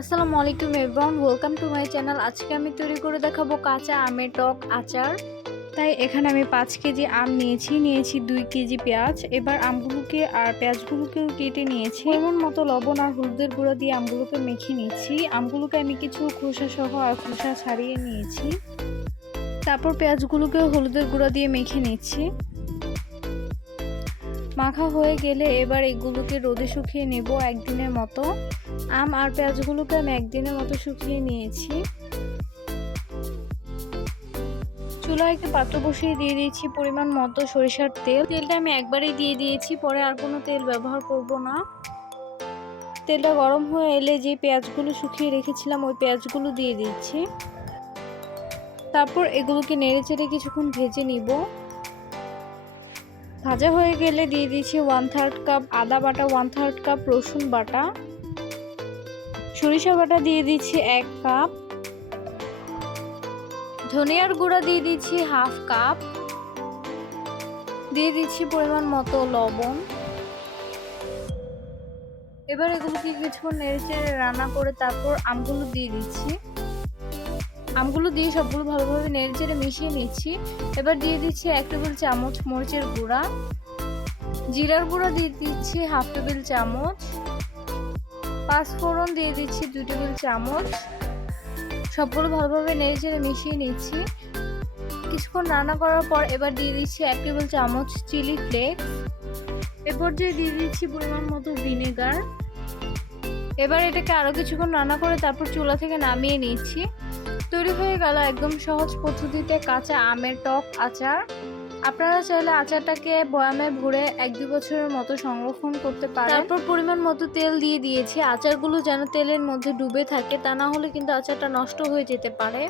আসসালামু আলাইকুম everyone, welcome to my channel. আজকে আমি তৈরি করে দেখাবো কাঁচা আমের টক আচার। তাই এখানে আমি 5 কেজি আম নিয়েছি 2 কেজি পেঁয়াজ। এবার আমগুলোকে আর পেঁয়াজগুলোকেও কেটে নিয়েছি। পরিমাণ মতো লবণ আর হলুদের গুঁড়া দিয়ে আমগুলোকে মেখে নিচ্ছি। আমগুলোকে আমি কিছু খোসা সহ আর খোসা ছাড়িয়ে নিয়েছি। তারপর পেঁয়াজগুলোকেও হলুদের গুঁড়া দিয়ে মেখে নিচ্ছি। মাখা হয়ে গেলে এবার এগুলোকে রোদে শুকিয়ে নেব একদিনের মতো। আম আর পেঁয়াজগুলোকে আমি একদিনের মতো শুকিয়ে নিয়েছি। চুলায় একটা পাত্র বসিয়ে দিয়ে দিয়েছি পরিমাণ মতো সরিষার তেল। তেলটা আমি একবারেই দিয়ে দিয়েছি, পরে আর কোনো তেল ব্যবহার করব না। তেলটা গরম হয়ে এলে যে পেঁয়াজগুলো শুকিয়ে রেখেছিলাম ওই পেঁয়াজগুলো দিয়ে দিচ্ছি। তারপর এগুলোকে নেড়ে চেড়ে কিছুক্ষণ ভেজে নিব। ভাজা হয়ে গেলে দিয়ে দিচ্ছি 1/3 কাপ আদা বাটা, 1/3 কাপ রসুন বাটা, সরিষা বাটা দিয়ে দিচ্ছি 1 কাপ, ধনিয়ার গুঁড়া দিয়ে দিচ্ছি 1/2 কাপ, দিয়ে দিচ্ছি পরিমাণ মতো লবণ। এবার এগুলোকে কিছুক্ষণ নেড়েচেড়ে রান্না করে তারপর আমগুলো দিয়ে দিচ্ছি। আমগুলো দিয়ে সবগুলো ভালোভাবে নেড়েচেড়ে মিশিয়ে নিচ্ছি। এবার দিয়ে দিচ্ছি 1 টেবিল চামচ মরিচের গুঁড়া, জিরার গুঁড়া দিয়ে দিচ্ছি 1/2 টেবিল চামচ, পাঁচফোড়ন দিয়ে দিচ্ছি 2 টেবিল চামচ। সবগুলো ভালোভাবে নেড়েচেড়ে মিশিয়ে নিচ্ছি। কিছুক্ষণ রান্না করার পর এবার দিয়ে দিচ্ছি 1 টেবিল চামচ চিলি ফ্লেক্স। এরপর দিয়ে দিচ্ছি পরিমাণ মতো ভিনেগার। এবার এটাকে আরও কিছুক্ষণ রান্না করে তারপর চুলা থেকে নামিয়ে নিচ্ছি। তৈরি হয়ে গেল একদম সহজ পদ্ধতিতে কাঁচা আমের টক আচার। আপনারা চাইলে আচারটাকে বয়ামে ভরে 1-2 বছরের মতো সংরক্ষণ করতে পারেন। তারপর পরিমাণ মতো তেল দিয়ে দিয়েছি। আচারগুলো যেন তেলের মধ্যে ডুবে থাকে, তা না হলে কিন্তু আচারটা নষ্ট হয়ে যেতে পারে।